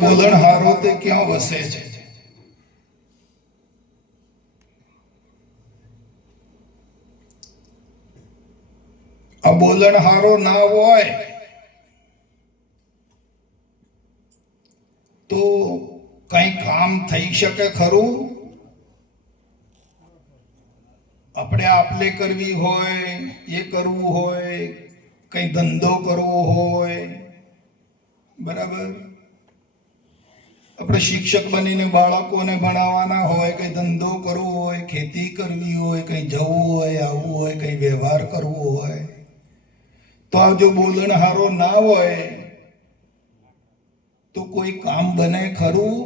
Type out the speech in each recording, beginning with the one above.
બોલણહારો તે ક્યાં વસે છે? આ બોલણહારો ના હોય તો કઈ કામ થઈ શકે ખરું? આપણે આપલે કરવી હોય, એ કરવું હોય, કઈ ધંધો કરવો હોય, બરાબર, આપણે શિક્ષક બનીને બાળકોને ભણાવવાના હોય, કઈ ધંધો કરવો હોય, ખેતી કરવી હોય, કઈ જવું હોય, આવવું હોય, કઈ વ્યવહાર કરવો હોય, તો આ જો બોલણહારો ના હોય તો કોઈ કામ બને ખરું?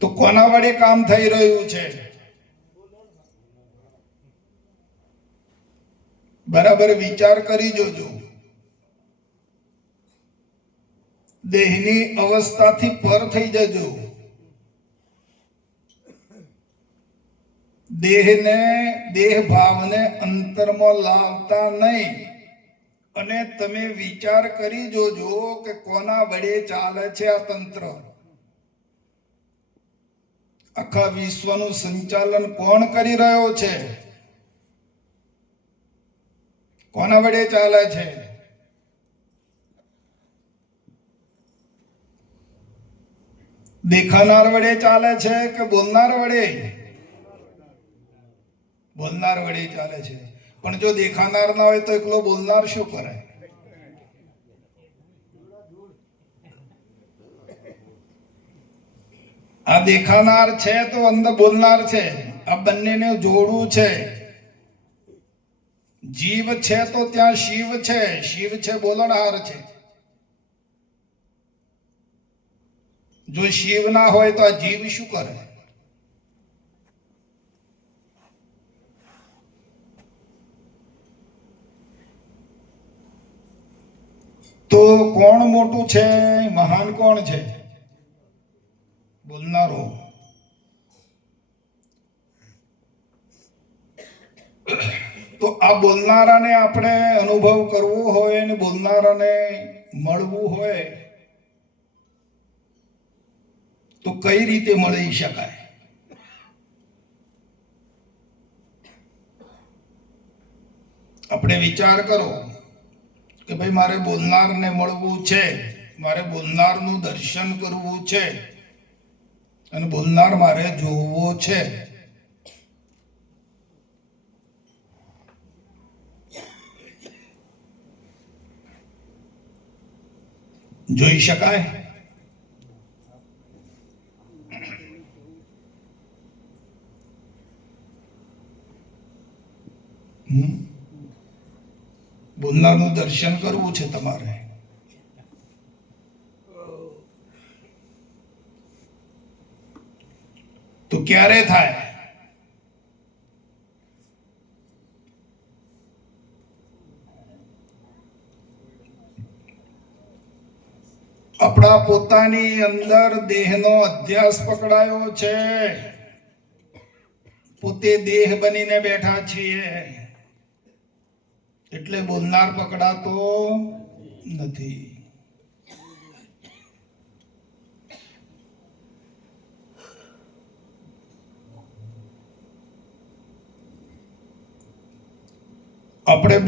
તો કોના વડે કામ થઈ રહ્યું છે? બરાબર વિચાર કરી જોજો. દેહની અવસ્થાથી પર થઈ જજો. દેહને, દેહ ભાવને અંતરમાં લાવતા નહીં. અને તમે વિચાર કરી જોજો કે કોના વડે ચાલે છે આ તંત્ર. આખા વિશ્વનું સંચાલન કોણ કરી રહ્યો છે? કોના વડે ચાલે છે? દેખાનાર વડે ચાલે છે કે બોલનાર વડે? બોલનાર વડે ચાલે છે. પણ જો દેખાનાર ના હોય તો એકલો બોલનાર શું કરે? આ દેખાનાર છે તો અંદર બોલનાર છે. આ બંનેને જોડવું છે. જીવ છે તો ત્યાં શિવ છે. શિવ છે, બોલણહાર છે. જો શિવ ના હોય તો આ જીવ શું કરે? તો કોણ મોટું છે, મહાન કોણ છે? બોલનારો. તો આ બોલનારાને આપણે અનુભવ કરવો હોય અને બોલનારાને મળવું હોય તો કઈ રીતે મળી શકાય? આપણે વિચાર કરો કે ભાઈ મારે બોલનારને મળવું છે, મારે બોલનારનું દર્શન કરવું છે અને બોલનાર મારે જોવો છે. જોઈ શકાય? બોલનારનું દર્શન કરવું છે તમારે. તો ક્યારે થાય? આપણા પોતાની અંદર દેહનો અધ્યાસ પકડાયો છે. પોતે દેહ બનીને બેઠા છીએ એટલે બોલનાર પકડાતો નથી. આપણે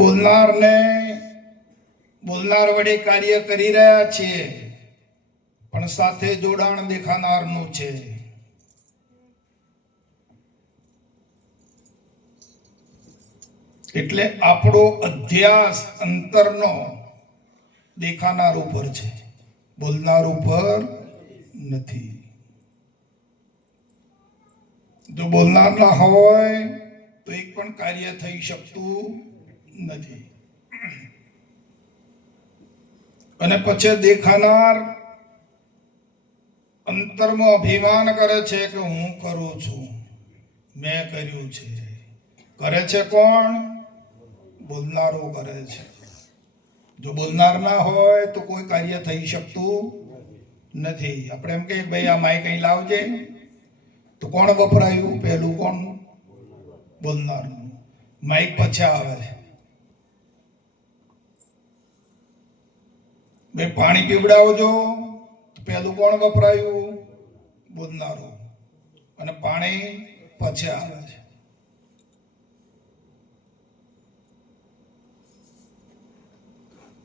બોલનાર વડે કાર્ય કરી રહ્યા છીએ પણ સાથે જોડાણ દેખાનારનું છે. એટલે આપણો અધ્યાસ અંતરનો દેખાનાર ઉપર છે, બોલનાર ઉપર નથી. જો બોલનાર ના હોય તો એક પણ કાર્ય થઈ શકતું નથી. અને પછી દેખાનાર અંતરમાં અભિમાન કરે છે કે હું કરું છું, મેં કર્યું છે. કરે છે કોણ? બોલનારો કરે છે. જો બોલનાર ના હોય તો કોઈ કાર્ય થઈ શકતું નથી. આપણે એમ કહીએ ભાઈ આ માઈક અહીં લાવજે, તો કોણ વપરાયું? પહેલું કોણ? બોલનારનું. માઈક પછી આવે. બે પાણી પીવડાવજો તો પેલું કોણ વપરાયું? બોલનારો. અને પાણી પછી આવે છે.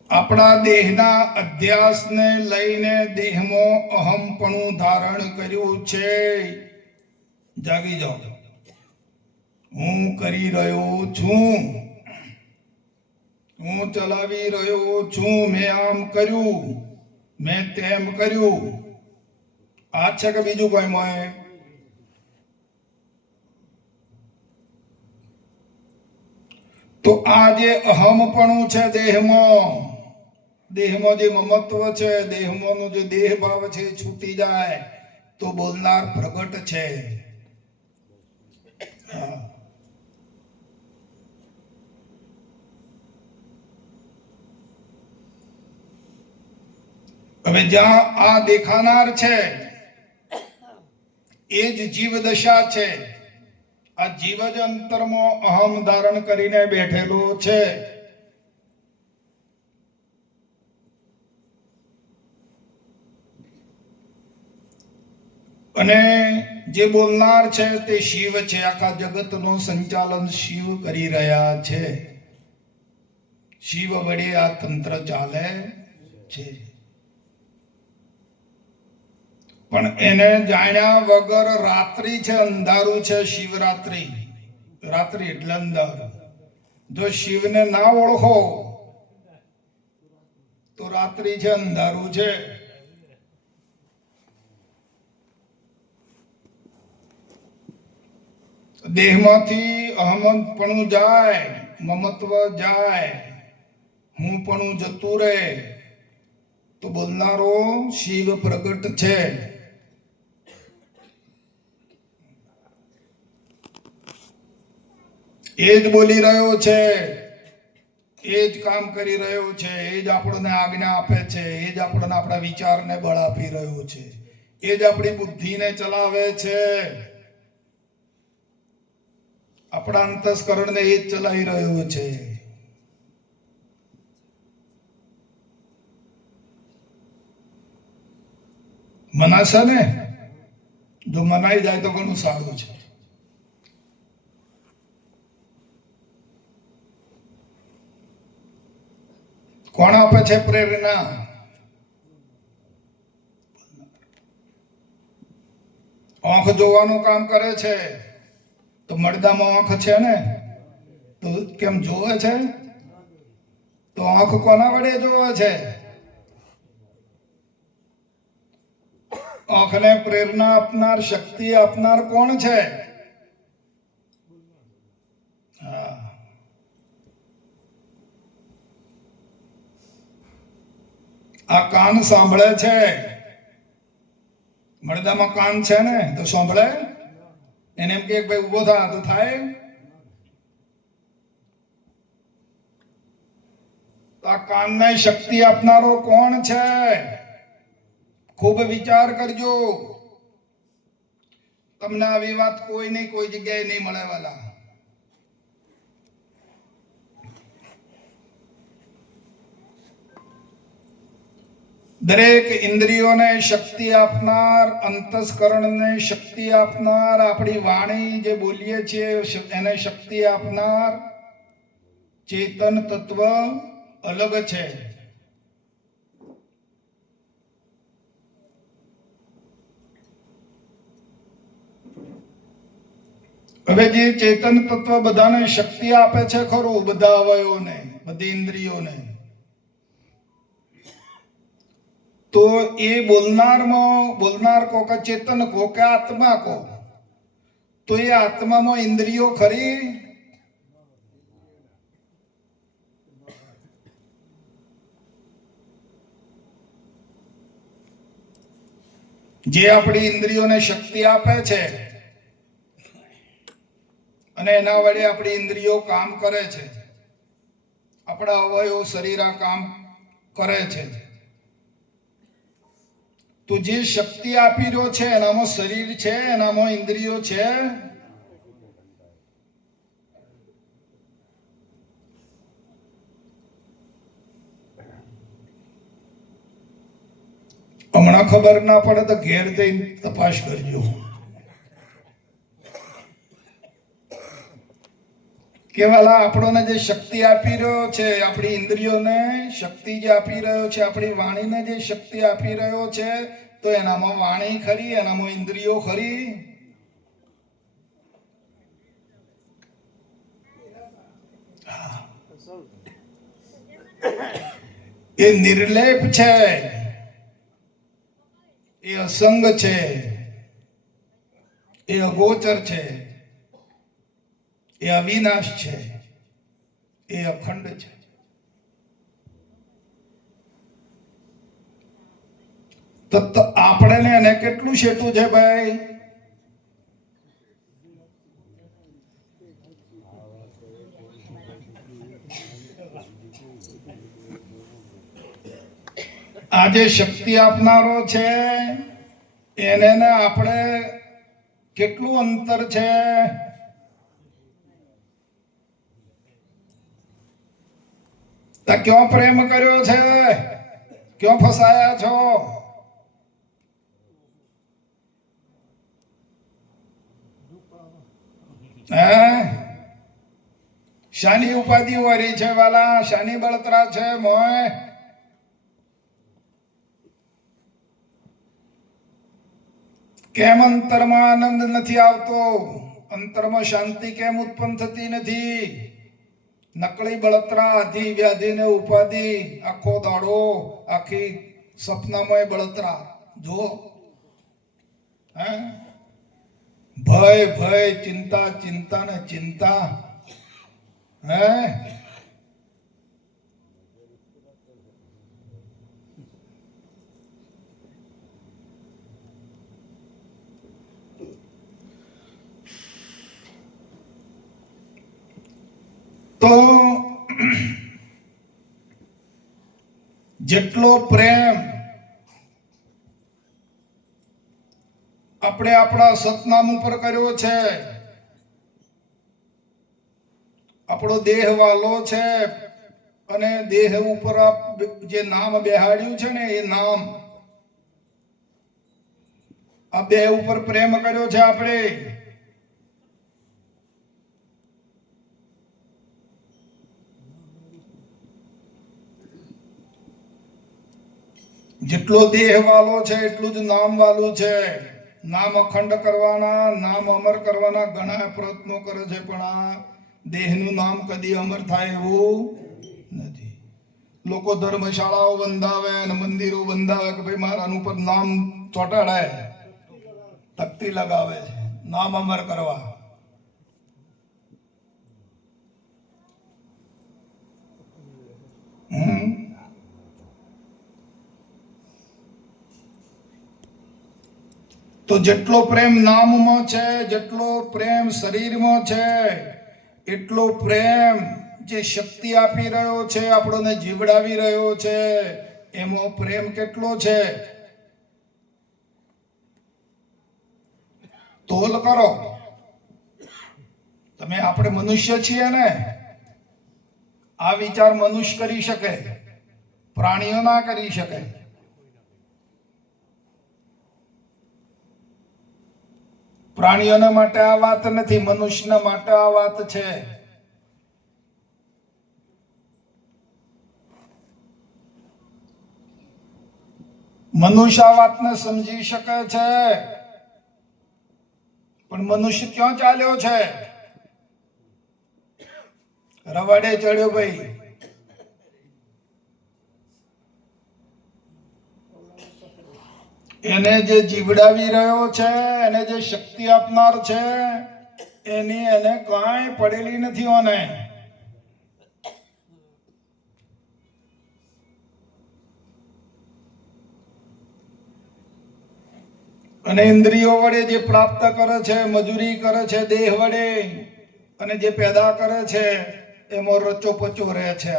આપણા દેહના અધ્યાસને લઈને દેહમાં અહમપણું ધારણ કર્યું છે. જાગી જાઓ. હું કરી રહ્યો છું, હું ચલાવી રહ્યો છું, મેં આમ કર્યું, મેં તેમ કર્યું. આ છે કે બીજું કોઈ મોય? તો આ જે અહમપણું છે દેહમાં, દેહમાં જે મમત્વ છે, દેહમાંનો જે દેહ ભાવ છે છૂટી જાય તો બોલનાર પ્રગટ છે. હવે જ્યાં આ દેખાનાર છે એ જ જીવ દશા છે. આ જીવ જ અંતરમાં અહમ ધારણ કરીને બેઠેલો છે. અને જે બોલનાર છે તે શિવ છે. આખા જગતનું સંચાલન શિવ કરી રહ્યા છે. શિવ વડે આ તંત્ર ચાલે છે. પણ એને જાણ્યા વગર રાત્રિ છે, અંધારું છે. શિવરાત્રિ, રાત્રિ એટલે અંધારું. જો શિવને ના ઓળખો તો રાત્રિ છે, અંધારું છે. દેહમાંથી અહમદપણું જાય, મમત્વ જાય, હું પણ જતું રહે તો બોલનારો શિવ પ્રગટ છે. એ જ બોલી રહ્યો છે, એ જ કામ કરી રહ્યો છે, એ જ આપણને આજ્ઞા આપે છે, એ જ આપણને આપણા વિચારને બળ આપી રહ્યો છે, એ જ આપણી બુદ્ધિને ચલાવે છે. આપણા અંતસ્કરણને એ જ ચલાવી રહ્યો છે. મનાશે ને? જો મનાઈ જાય તો ઘણું સારું છે. કોણ આપે છે પ્રેરણા? આંખ જોવાનું કામ કરે છે તો મળદામાં આંખ છે ને, તો કેમ જોવે છે? તો આંખ કોના વડે જોવે છે? આંખને પ્રેરણા આપનાર, શક્તિ આપનાર કોણ છે? આ કાન સાંભળે છે. મળદામાં કાન છે ને તો સાંભળે. એને એમ કે ભાઈ ઉભો થા તો થાય. આ કાનને શક્તિ આપનારો કોણ છે? ખૂબ વિચાર કરજો. તમને આવી વાત કોઈ નહીં, કોઈ જગ્યાએ નહીં મળે વાલા. દરેક ઇન્દ્રિયોને શક્તિ આપનાર, અંતસ્કરણને શક્તિ આપનાર, આપણી વાણી જે બોલીએ છીએ એને શક્તિ આપનાર ચેતન તત્વ અલગ છે. હવે જે ચેતન તત્વ બધાને શક્તિ આપે છે ખરું, બધા અવયવોને, બધી ઇન્દ્રિયોને, તો એ બોલનાર કો કે ચેતન કો કે આત્મા કો, તો એ આત્મામાં ઇન્દ્રિયો ખરી? જે આપણી ઇન્દ્રિયોને શક્તિ આપે છે અને એના વડે આપણી ઇન્દ્રિયો કામ કરે છે, આપણા અવયવ શરીર કામ કરે છે. તો જે શક્તિ આપી રહ્યો છે એનામાં શરીર છે, એનામાં ઇન્દ્રિયો છે. હમણાં ખબર ના પડે તો ઘેર જઈને તપાસ કરજો કે વાલા આપણને જે શક્તિ આપી રહ્યો છે, આપણી ઇન્દ્રિયોને શક્તિ જે આપી રહ્યો છે, આપણી વાણીને જે શક્તિ આપી રહ્યો છે, તો એનામાં વાણી ખરી, એનામાં ઇન્દ્રિયો ખરી? એ નિર્લેપ છે, એ અસંગ છે, એ અગોચર છે, એ અવિનાશ છે, એ અખંડ છે. તો આપણે એને કેટલું શેઠું છે ભાઈ? આ જે શક્તિ આપનારો છે એને ને આપણે કેટલું અંતર છે? તો ક્યાં પ્રેમ કર્યો છે? ક્યાં ફસાયા છો? શાની ઉપાધિ વાળી છે વાલા? શાની બળતરા છે મોય? કેમ અંતરમાં આનંદ નથી આવતો? અંતરમાં શાંતિ કેમ ઉત્પન્ન થતી નથી? નકળી બળતરા, આધિ વ્યાધિ ને ઉપાધિ, આખો દાડો આખી સપનામય બળતરા જો. ભય ભય, ચિંતા ચિંતા ને ચિંતા. તો જેટલો પ્રેમ આપણે આપણા સતનામ ઉપર કર્યો છે, આપણો દેહ વાલો છે, અને દેહ ઉપર જે નામ બેહાડ્યું છે ને એ નામ, આ બે ઉપર પ્રેમ કર્યો છે આપણે. જેટલો દેહ વાલો છે એટલું જ નામ વાલું છે. નામ અખંડ કરવાના, નામ અમર કરવાના ઘણા પ્રયત્નો કરે છે, પણ આ દેહનું નામ કદી અમર થાય એવું નથી. લોકો ધર્મશાળાઓ બંધાવે અને મંદિરો બંધાવે કે ભાઈ મારાનું પર નામ ચોંટાડે, તકતી લગાવે છે નામ અમર કરવા. તો જેટલો પ્રેમ નામમાં છે, જેટલો પ્રેમ શરીરમાં છે, એટલો પ્રેમ જે શક્તિ આપી રહ્યો છે, આપણને જીવડાવી રહ્યો છે, એમાં પ્રેમ કેટલો છે? તોલ કરો તમે. આપણે મનુષ્ય છીએ ને, આ વિચાર મનુષ્ય કરી શકે, પ્રાણીઓ ના કરી શકે. પ્રાણીઓના માટે આ વાત નથી, મનુષ્યના માટે આ વાત છે. મનુષ્ય આ વાતને સમજી શકે છે, પણ મનુષ્ય ક્યાં ચાલ્યો છે? રવાડે ચડ્યો ભાઈ. એને જે જીવડાવી રહ્યો છે, એને જે શક્તિ આપનાર છે, એની એને કાંઈ પડેલી નથી. ઓને અને ઇન્દ્રિયો વડે જે પ્રાપ્ત કરે છે, મજૂરી કરે છે દેહ વડે, અને જે પેદા કરે છે એમાં રચો પચો રહે છે.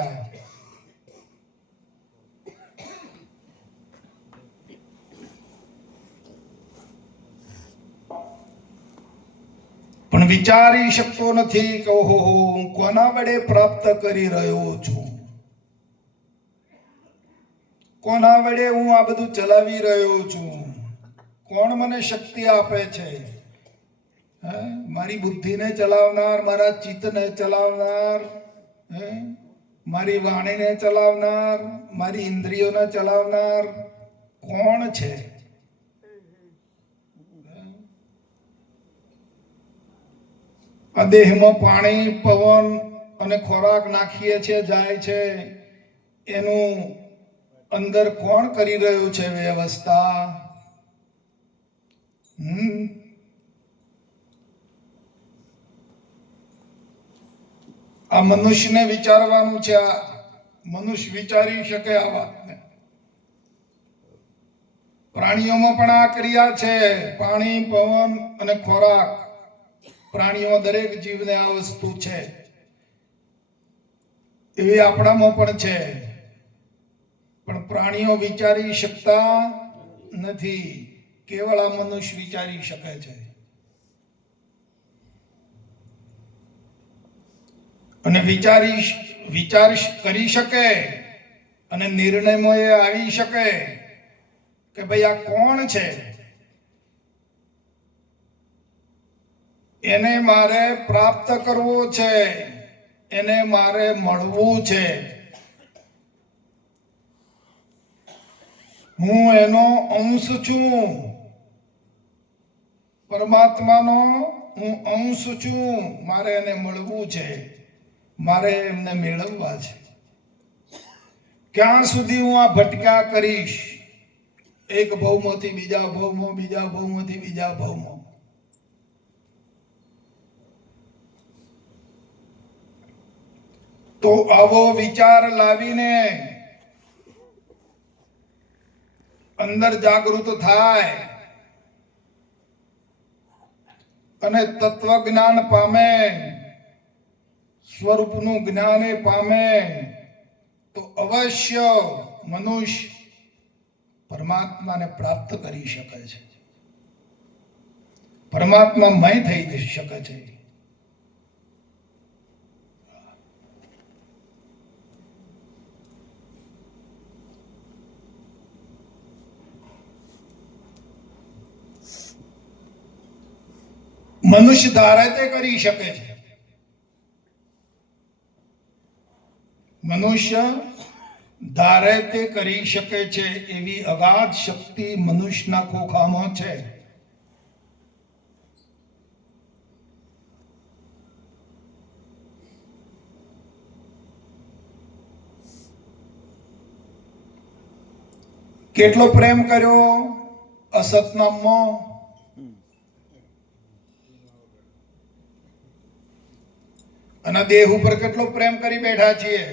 પણ વિચારી શકતો નથી કે ઓહો હું કોના વડે પ્રાપ્ત કરી રહ્યો છું. કોના વડે હું આ બધું ચલાવી રહ્યો છું? કોણ મને શક્તિ આપે છે? મારી બુદ્ધિને ચલાવનાર, મારા ચિત્તને ચલાવનાર, મારી વાણીને ચલાવનાર, મારી ઇન્દ્રિયોને ચલાવનાર કોણ છે? આ દેહમાં પાણી, પવન અને ખોરાક નાખીએ છીએ, જાય છે, એનું અંદર કોણ કરી રહ્યું છે વ્યવસ્થા? આ મનુષ્યને વિચારવાનું છે. આ મનુષ્ય વિચારી શકે આ વાતને. પ્રાણીઓમાં પણ આ ક્રિયા છે. પાણી, પવન અને ખોરાક. પ્રાણીઓ, દરેક જીવને આ વસ્તુ છે. એવી આપણામાં પણ છે. પણ પ્રાણીઓ વિચારી શકતા નથી. કેવળ આ મનુષ્ય વિચારી શકે છે. અને વિચાર કરી શકે અને નિર્ણયમાં એ આવી શકે કે ભાઈ આ કોણ છે, એને મારે પ્રાપ્ત કરવો છે, એને મારે મળવું છે. હું એનો અંશ છું. પરમાત્માનો હું અંશ છું. મારે એને મળવું છે, મારે એમને મેળવવા છે. ક્યાં સુધી હું આ ભટક્યા કરીશ? એક ભવમાંથી બીજા ભવમાં, બીજા ભવમાંથી બીજા ભવમાં. તો આવો વિચાર લાવીને અંદર જાગૃત થાય અને તત્વ જ્ઞાન પામે, સ્વરૂપનું જ્ઞાન પામે, તો અવશ્ય મનુષ્ય પરમાત્માને પ્રાપ્ત કરી શકે છે, પરમાત્મામય થઈ શકે છે. મનુષ્ય ધારે તે કરી શકે છે. મનુષ્ય ધારે તે કરી શકે છે એવી અગાધ શક્તિ મનુષ્યના ખોખામાં છે. કેટલો પ્રેમ કર્યો અસતનામમાં, અને દેહ ઉપર કેટલો પ્રેમ કરી બેઠા છીએ.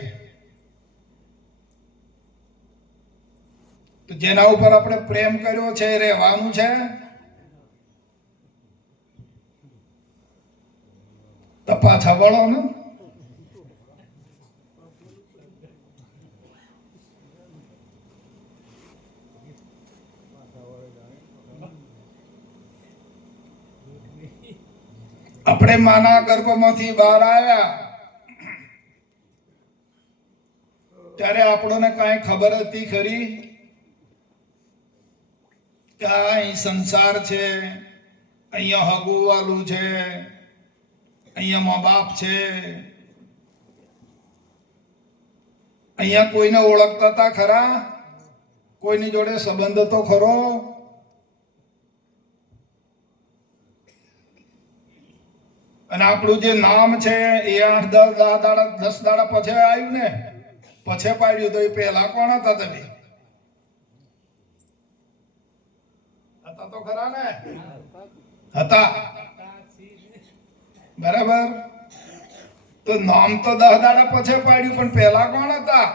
તો જેના ઉપર આપણે પ્રેમ કર્યો છે એ રહેવાનું છે. તો પાછા વળો ને. આપણે માના ગર્ભમાંથી બહાર આવ્યા ત્યારે આપણને કાંઈ ખબર હતી ખરી કે અહીં સંસાર છે, અહીંયા હગુવાલું છે, અહીંયા મા બાપ છે, અહીંયા કોઈને ઓળખતા હતા ખરા? કોઈની જોડે સંબંધ તો ખરો? અને આપણું જે નામ છે એ 8-10 દાડા પછી આવ્યું ને, પછી પાડ્યું. તો એ પહેલા કોણ હતા? તમે હતા તો ખરા ને? હતા, બરાબર. તો નામ તો 10 દાડા પછી પાડ્યું, પણ પહેલા કોણ હતા?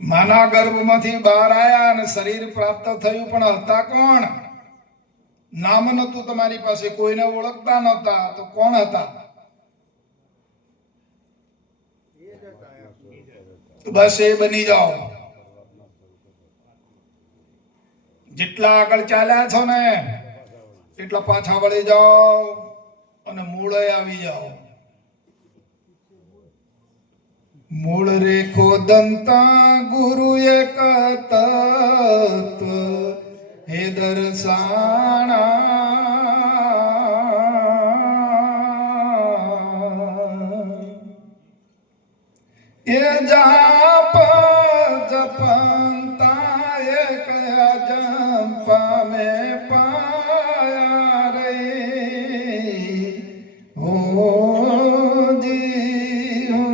માના ગર્ભમાંથી બહાર આવ્યા અને શરીર પ્રાપ્ત થયું, પણ હતા કોણ? નામ નતું તમારી પાસે, કોઈને ઓળખતા નહોતા. તો કોણ હતા? બસ એ બની જાઓ. જેટલા આગળ ચાલ્યા છો ને એટલા પાછા વળી જાઓ. અને મૂળે આવી જાઓ. મૂળ રેખો દંતા ગુરુ એક તત્વ હે દર્શાણા એ જાપ જપંતા એક જંપા મે પાયા રે હો જી હો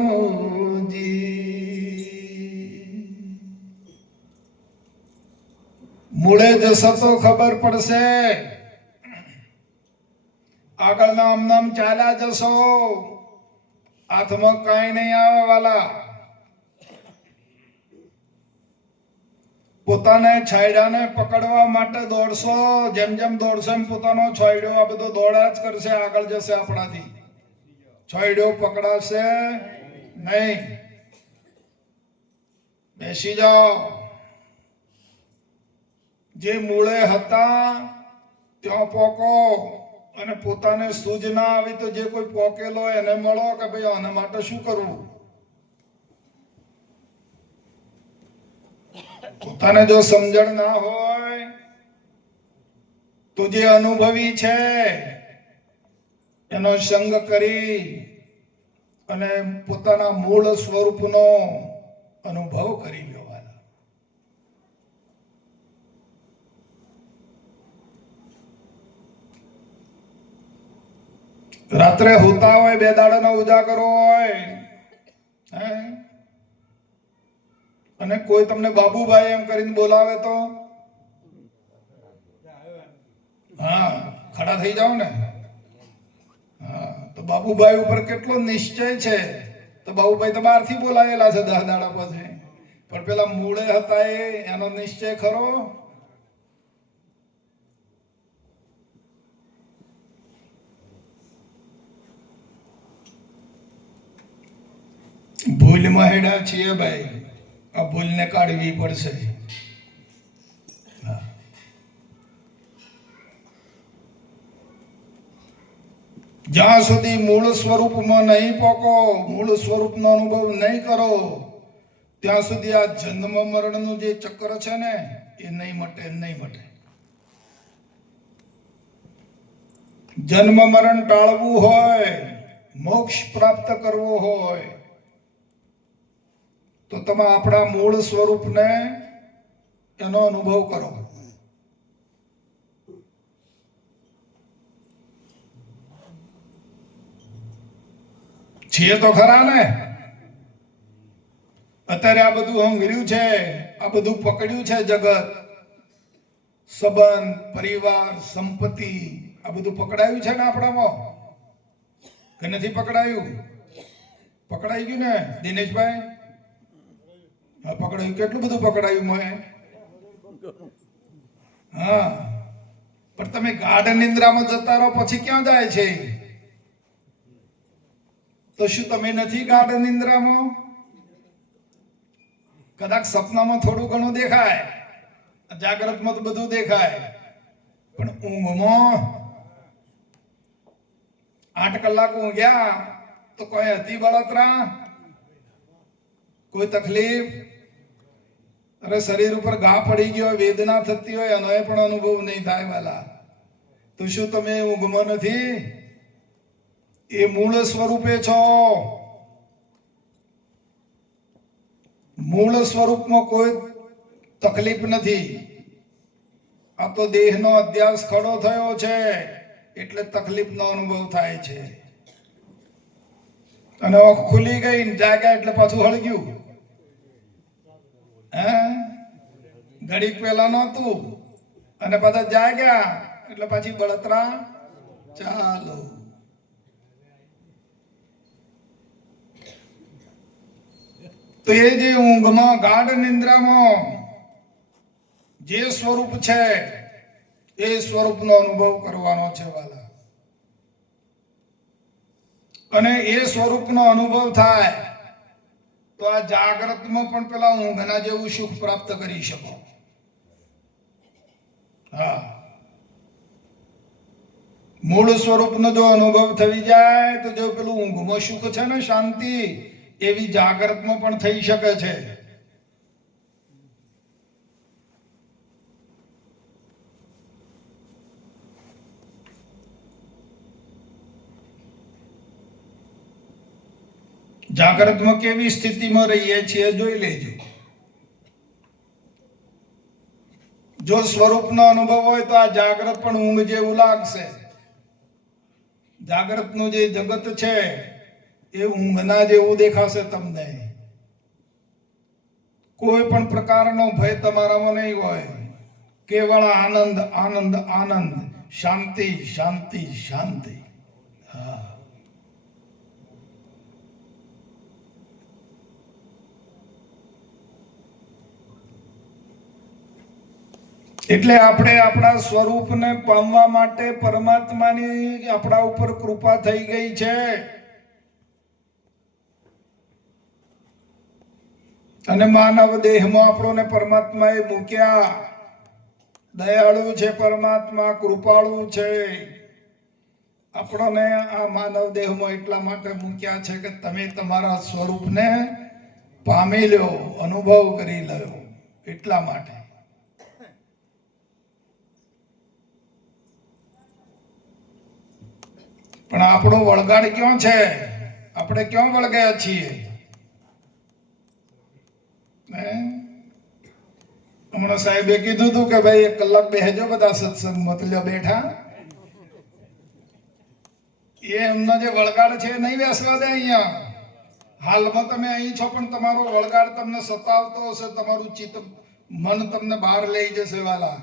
જી. મૂળે જશો તો ખબર પડશે, આગળના આમ ચાલ્યા જશો હાથમાં કઈ નહીં આવે વાલા. પોતાને છાયડાને પકડવા માટે દોડશો, જેમ જેમ દોડશો એમ પોતાનો છાયડો આ બધો દોડ્યા જ કરશે, આગળ જશે આપણાથી. છાયડો પકડાશે નહીં. બેસી જાઓ. જે મૂળે હતા ત્યાં પોકો, અને પોતાને સૂઝ ના આવી તો જે કોઈ પોકેલો એને મળો કે ભાઈ આના માટે શું કરવું. પોતાને જો સમજણ ના હોય તો જે અનુભવી છે એનો સંગ કરી અને પોતાના મૂળ સ્વરૂપનો અનુભવ કરી લેવાના. રાત્રે હોતા હોય, બે દાડાનો ઉજાગરો હોય અને કોઈ તમને બાબુભાઈ એમ કરીને બોલાવે તો હા ખડા થઈ જાઓ ને. હા તો બાબુભાઈ ઉપર કેટલો નિશ્ચય છે. તો બાબુભાઈ તો બહારથી બોલાયેલા છે 10 દાડા પછી, પણ પેલા મૂળે હતા એનો નિશ્ચય ખરો. ભૂલમાં હેડા છીએ ભાઈ, આ ભૂલને કાઢવી પડશે. જ્યાં સુધી મૂળ સ્વરૂપમાં નહીં પોકો, મૂળ સ્વરૂપનો અનુભવ નહીં કરો, ત્યાં સુધી આ જન્મ મરણનું જે ચક્ર છે ને એ નહીં મટે, નહીં મટે. જન્મ મરણ ટાળવું હોય, મોક્ષ પ્રાપ્ત કરવો હોય તો તમે આપણા મૂળ સ્વરૂપને એનો અનુભવ કરો. છીએ તો ખરા ને. અત્યારે આ બધું હંગર્યું છે, આ બધું પકડ્યું છે જગત, સંબંધ, પરિવાર, સંપત્તિ, આ બધું પકડાયું છે ને આપણામાં કે નથી પકડાયું? પકડાઈ ગયું ને દિનેશભાઈ? હા પકડાયું. કેટલું બધું પકડાયું મોએ. હા પણ તમે ગાઢ નિંદ્રામાં જતા રહો પછી ક્યાં જાય છે? તો શું તમે નથી ગાઢ નિંદ્રામાં? કદાચ સપનામાં થોડું ઘણું દેખાય, જાગ્રતમાં તો બધું દેખાય, પણ ઊંઘમાં 8 કલાક ઊંઘ્યા તો કોઈ હતી બળતરા? કોઈ તકલીફ? અરે શરીર ઉપર ઘા પડી ગયો, વેદના થતી હોય, એનો પણ અનુભવ નહીં થાય વાલા. તો શું તમે ઊંઘમાં નથી? એ મૂળ સ્વરૂપે છો. મૂળ સ્વરૂપમાં કોઈ તકલીફ નથી. આ તો દેહનો અધ્યાસ ખડો થયો છે એટલે તકલીફનો અનુભવ થાય છે. અને આંખ ખુલી ગઈ ને જાગ્યા એટલે પાછું હળગ્યું. ઘડીક પહેલા નહોતું અને પાછા જાગ્યા એટલે પાછી બળતરા ચાલો. તો એ જે ઊંઘમાં, ગાઢ નિંદ્રામાં જે સ્વરૂપ છે એ સ્વરૂપનો અનુભવ કરવાનો છે વાલા. અને એ સ્વરૂપનો અનુભવ થાય તો આ જાગ્રતમાં પણ પેલા ઊંઘના જેવું સુખ પ્રાપ્ત કરી શકો. હા મૂળ સ્વરૂપનો જો અનુભવ થઈ જાય તો જો પેલું ઊંઘમાં સુખ છે ને, શાંતિ, એવી જાગ્રતમાં પણ થઈ શકે છે. જાગ્રતમાં કેવી સ્થિતિમાં રહીએ છીએ જોઈ લેજો. જો સ્વરૂપનો અનુભવ હોય તો આ જાગ્રત પણ ઊંઘ જેવું લાગશે. જાગ્રતનું જે જગત છે એ ઊંઘના જેવું દેખાશે તમને. કોઈ પણ પ્રકારનો ભય તમારામાં નહીં હોય. કેવળ આનંદ, આનંદ, આનંદ, શાંતિ, શાંતિ, શાંતિ. હા, એટલે આપણે આપણા સ્વરૂપને પામવા માટે પરમાત્માની આપણા ઉપર કૃપા થઈ ગઈ છે. અને માનવ દેહમાં આપણને પરમાત્માએ મૂક્યા. દયાળુ છે પરમાત્મા, કૃપાળુ છે. આપણને આ માનવ દેહમાં એટલા માટે મૂક્યા છે કે તમે તમારા સ્વરૂપને પામી લો, અનુભવ કરી લો, એટલા માટે. પણ આપણો વળગાડ ક્યાં છે? આપણે ક્યાં વળગ્યા છીએ? હમણાં સાહેબે કીધું હતું કે ભાઈ 1 કલાક બેસજો બધા સત્સંગમાં, તો બેઠા. એ એમનો જે વળગાડ છે નહીં બેસવા દે અહીંયા. હાલમાં તમે અહીં છો પણ તમારો વળગાડ તમને સતાવતો હશે, તમારું ચિત્ત, મન તમને બહાર લઈ જશે વાલા.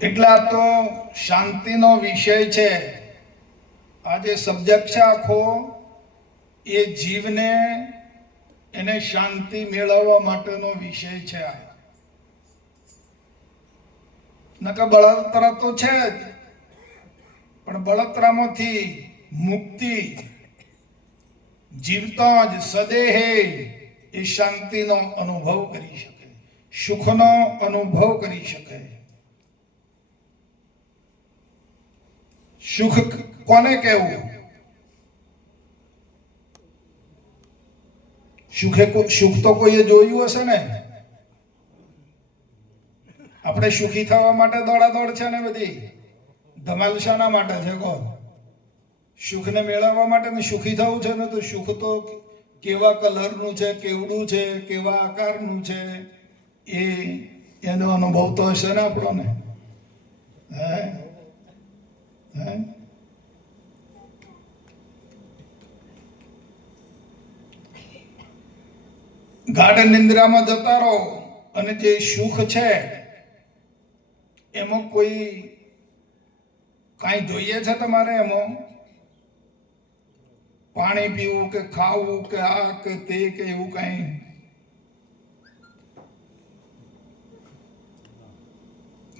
એટલે આ તો શાંતિનો વિષય છે. આ જે સબ્જેક્ટ છે આખો, એ જીવને એને શાંતિ મેળવવા માટેનો વિષય છે. નકર બળતરા તો છે જ, પણ બળતરામાંથી મુક્તિ જીવતા જ સદેહે એ શાંતિનો અનુભવ કરી શકે, સુખનો અનુભવ કરી શકે. સુખ કોને કહેવું? સુખ તો કોઈએ જોયું હશે ને. આપણે સુખી થવા માટે દોડાદોડ છે ને બધી. ધમાલ શાના માટે છે કહો? સુખને મેળવવા માટે ને સુખી થવું છે ને. તો સુખ તો કેવા કલરનું છે, કેવડું છે, કેવા આકારનું છે, એનો અનુભવ તો હશે ને આપણને. ગાઢ નિંદ્રામાં જતા રહો અને જે સુખ છે એમાં કોઈ કાંઈ જોઈએ છે તમારે? એમાં પાણી પીવું કે ખાવું કે આ કે તે કે એવું કાંઈ?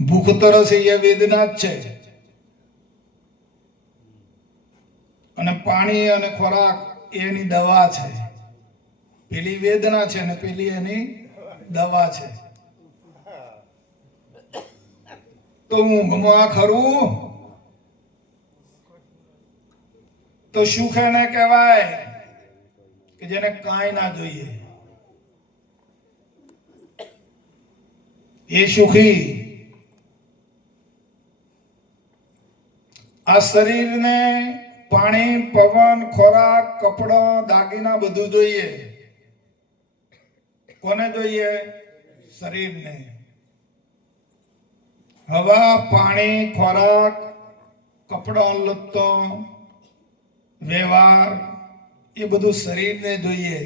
ભૂખ તરસ એ વેદના જ છે. અને પાણી અને ખોરાક એની દવા છે. પેલી વેદના છે ને પેલી એની દવા છે. તો ઊંઘમાં ખરું તો સુખ એને કહેવાય કે જેને કાંઈ ના જોઈએ. એ સુખી. આ શરીરને પાણી, પવન, ખોરાક, કપડા, દાગીના બધું જોઈએ. કોને જોઈએ? શરીરને. હવા, પાણી, ખોરાક, કપડા, લત્તો, વ્યવહાર, એ બધું શરીરને જોઈએ.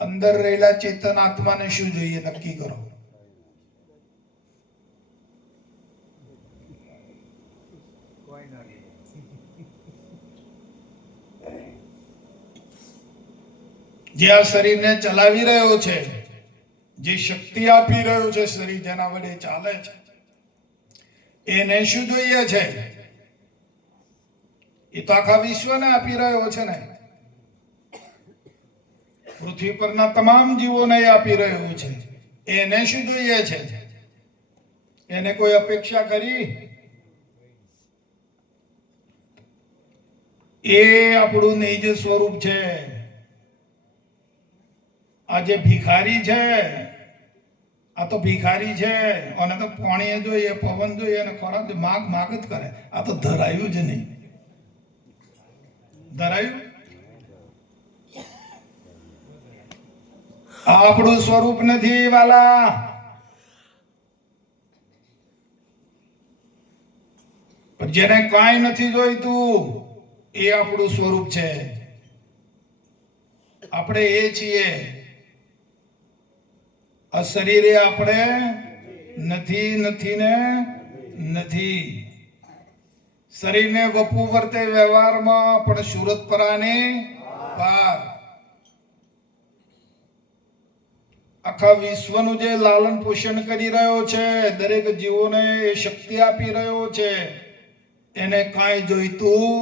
અંદર રહેલા ચેતન આત્માને શું જોઈએ? નક્કી કરો. જે આ શરીરને ચલાવી રહ્યો છે, જે શક્તિ આપી રહ્યો છે, શરીર જેના વડે ચાલે છે, એને શું જોઈએ છે? એ તો આખા વિશ્વને આપી રહ્યો છે ને. પૃથ્વી પરના તમામ જીવોને આપી રહ્યું છે. એને શું જોઈએ છે? એને કોઈ અપેક્ષા કરી? એ આપણું નિજ સ્વરૂપ છે. આ જે ભિખારી છે, આ તો ભિખારી છે. અને તો પાણી જોઈએ, પવન જોઈએ, અને ખોરાક માગ જ કરે. આ તો ધરાયું જ નહીં. ધરાયું? આ આપણું સ્વરૂપ નથી વાલા. પણ જેને કાંઈ નથી જોઈતું એ આપણું સ્વરૂપ છે. આપણે એ છીએ. આ શરીરે આપણે નથી, નથી ને નથી. શરીરને વપુ વર્તે વ્યવહારમાં, પણ સુરત પરાને પાર. આખા વિશ્વનું જે લાલન પોષણ કરી રહ્યો છે, દરેક જીવોને એ શક્તિ આપી રહ્યો છે, એને કાંઈ જોઈતું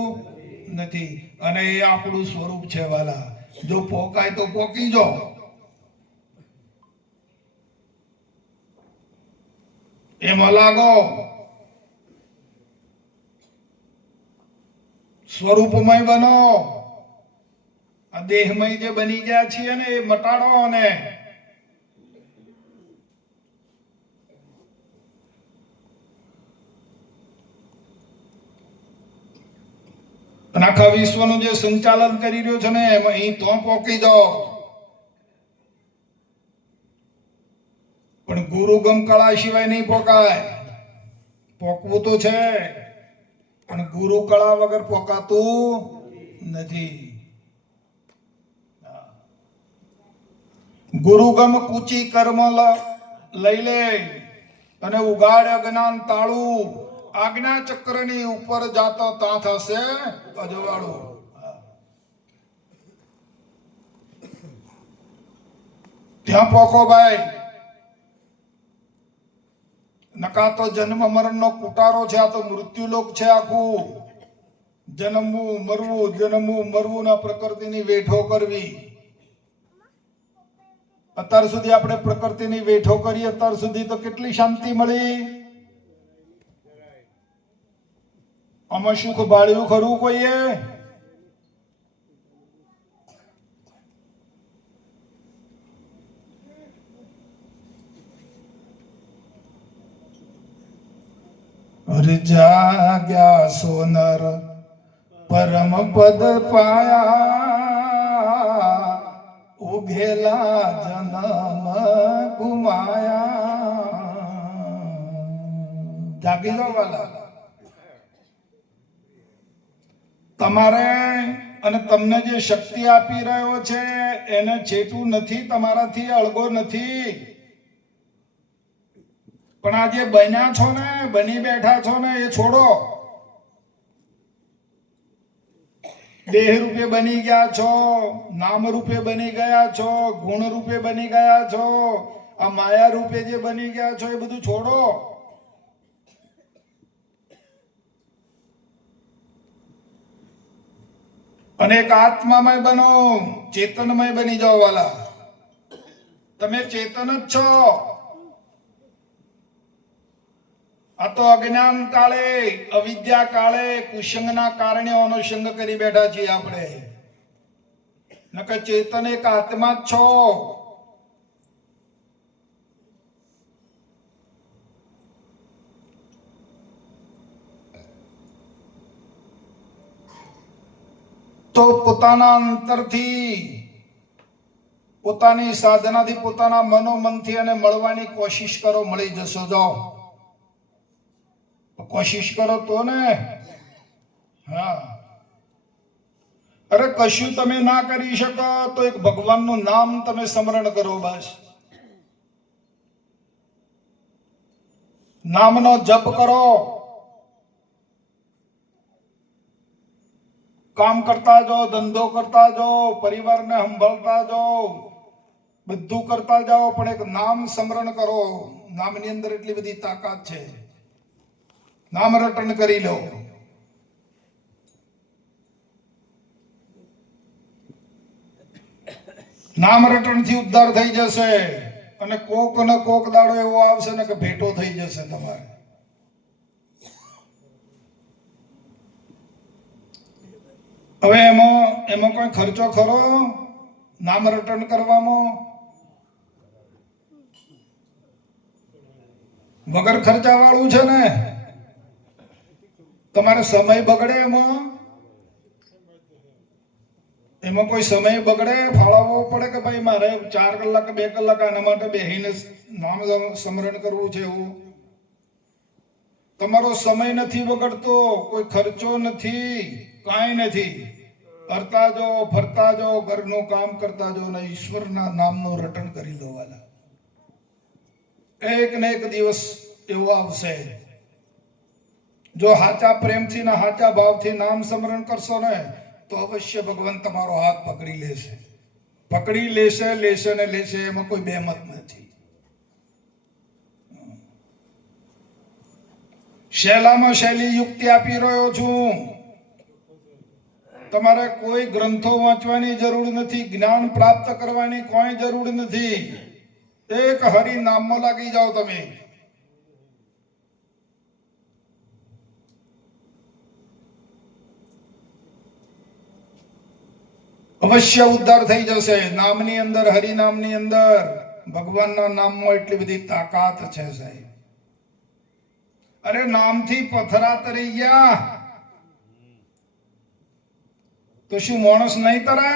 નથી. અને એ આપણું સ્વરૂપ છે વાલા. જો પોકાય તો પોકી જાઓ. એમાં લાગો. સ્વરૂપમય બનો. આ દેહમય જે બની ગયા છીએ ને, એ મટાડો. અને આખા વિશ્વનું જે સંચાલન કરી રહ્યો છે ને, એમાં અહીં તો પોકી જાઓ. પણ ગુરુ ગમ કળા સિવાય નહીં પોકાય. પોકવું તો છે, પણ ગુરુ કળા વગર પોકાતું નથી. ગુરુગમ કૂચી કર્મ લઈ લે અને ઉગાડ અજ્ઞાન તાળું. આજ્ઞા ચક્રની ઉપર જાતો તાં થશે અજવાળું. ત્યાં પોકો ભાઈ. નકા તો જન્મ મરણનો કુટારો છે. આ તો મૃત્યુલોક છે આખું. જન્મવું મરવું, જન્મવું મરવું ના પ્રકૃતિની વેઠો કરવી. અત્યાર સુધી આપણે પ્રકૃતિની વેઠો કરી, અત્યાર સુધી તો કેટલી શાંતિ મળી. આમાં સુખ ભાળ્યું ખરું કોઈએ? અરે જાગ્યા સોનર પરમ પદ પાયા, ઉઘેલા જન્મ ગુમાયા. જાગી જાઓ વાલા. તમારે અને તમને જે શક્તિ આપી રહ્યો છે એને છેટું નથી, તમારાથી અળગો નથી. પણ આ જે બન્યા છો ને, બની બેઠા છો ને, એ છોડો. દેહ રૂપે બની ગયા છો, નામ રૂપે બની ગયા છો, ગુણ રૂપે બની ગયા છો, આ માયા રૂપે જે બની ગયા છો, એ બધું છોડો. અને એક આત્મામય બનો, ચેતનમય બની જાઓ વાલા. તમે ચેતન જ છો. આ તો અજ્ઞાન કાળે, અવિદ્યા કાળે, કુસંગના કારણે અનુસંગ કરી બેઠા છીએ આપણે. નકર ચેતન એક આત્મા જ છો. તો પોતાના અંતરથી, પોતાની સાધનાથી, પોતાના મનોમનથી અને મળવાની કોશિશ કરો. મળી જશો. જાઓ કોશિશ કરો તો ને. હા, અરે કશું તમે ના કરી શકો તો એક ભગવાનનું નામ તમે સ્મરણ કરો. બસ નામનો જપ કરો. કામ કરતા જાઓ, ધંધો કરતા જાઓ, પરિવારને સંભાળતા જાઓ, બધું કરતા જાઓ, પણ એક નામ સ્મરણ કરો. નામની અંદર એટલી બધી તાકાત છે. નામ રટન કરી લો. નામ રટણથી ઉદ્ધાર થઈ જશે, અને કોક ને કોક દાડો એવો આવશે ને કે ભેટો થઈ જશે તમારે. હવે એમાં કોઈ ખર્ચો ખરો નામ રટણ કરવામાં? વગર ખર્ચા વાળું છે ને. તમારે સમય બગડે એમાં કોઈ સમય બગડે, ફાળવવો પડે કે ભાઈ મારે 4 કલાક 2 કલાક આના માટે બેહીને નામ સ્મરણ કરવું છે એવું? તમારો સમય નથી બગડતો, કોઈ ખર્ચો નથી, કાંઈ નથી. ફરતા જાઓ, ઘરનું કામ કરતા જાઓ ને ઈશ્વરના નામનું રટણ કરી લો વાલા. એક ને એક દિવસ એવો આવશે, જો હાચા પ્રેમથી ને હાચા ભાવથી નામ સ્મરણ કરશો ને તો અવશ્ય ભગવાન તમારો હાથ પકડી લેશે. લેશે ને લેશે, એમાં કોઈ બેમત નથી. શૈલામાં શૈલી યુક્તિ આપી રહ્યો છું. તમારે કોઈ ગ્રંથો વાંચવાની જરૂર નથી, જ્ઞાન પ્રાપ્ત કરવાની કોઈ જરૂર નથી. એક હરિ નામમાં લાગી જાઓ તમે. અવશ્ય ઉદ્ધાર થઈ જશે. નામની અંદર, હરિ નામની અંદર, ભગવાનના નામમાં એટલી બધી તાકાત છે સાહેબ. અરે નામથી પથરા તરી ગયા તો શું માણસ નહીં તરે?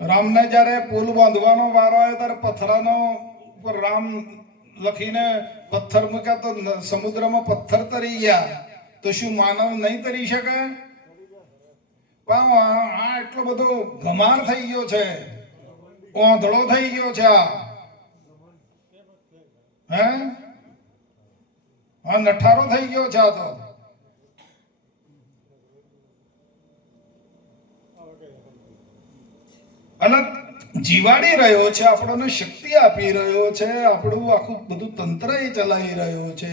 રામને જયારે પુલ બાંધવાનો વારો આવ્યો ત્યારે પથરાનો ઉપર રામ લખીને પથ્થર મૂક્યા તો સમુદ્રમાં પથ્થર તરી ગયા. તો શું માનવ નહીં તરી શકે? આ એટલો બધો ગમાર થઈ ગયો છે, ઓંધળો થઈ ગયો છે. આ નઠારો થઈ ગયો છે. આ તો અને જીવાડી રહ્યો છે, આપણને શક્તિ આપી રહ્યો છે, આપણું આખું બધું તંત્ર ચલાવી રહ્યો છે.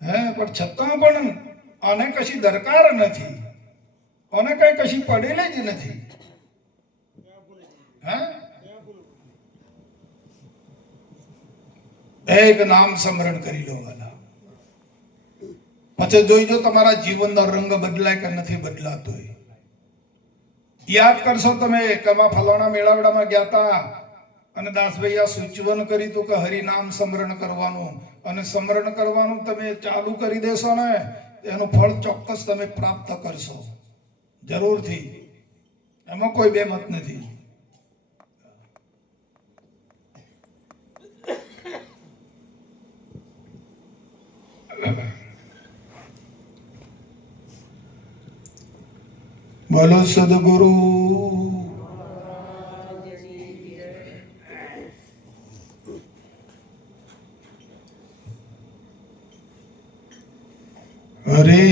પણ છતાં પણ આને કશી દરકાર નથી, અને કશી પડેલી જ નથી. એક નામ સ્મરણ કરી લો વાલા. પછી જોઈજો તમારા જીવનનો રંગ બદલાય કે નથી બદલાતો. યાદ કરશો તમે કે ફલાણા મેળાવડામાં ગયા હતા અને દાસભાઈ આ સૂચવન કર્યું હતું કે હરિનામ સ્મરણ કરવાનું, અને સ્મરણ કરવાનું તમે ચાલુ કરી દેશો ને એનું ફળ ચોક્કસ તમે પ્રાપ્ત કરશો જરૂરથી. એમાં કોઈ બેમત નથી. બોલો સદગુરુ. હરે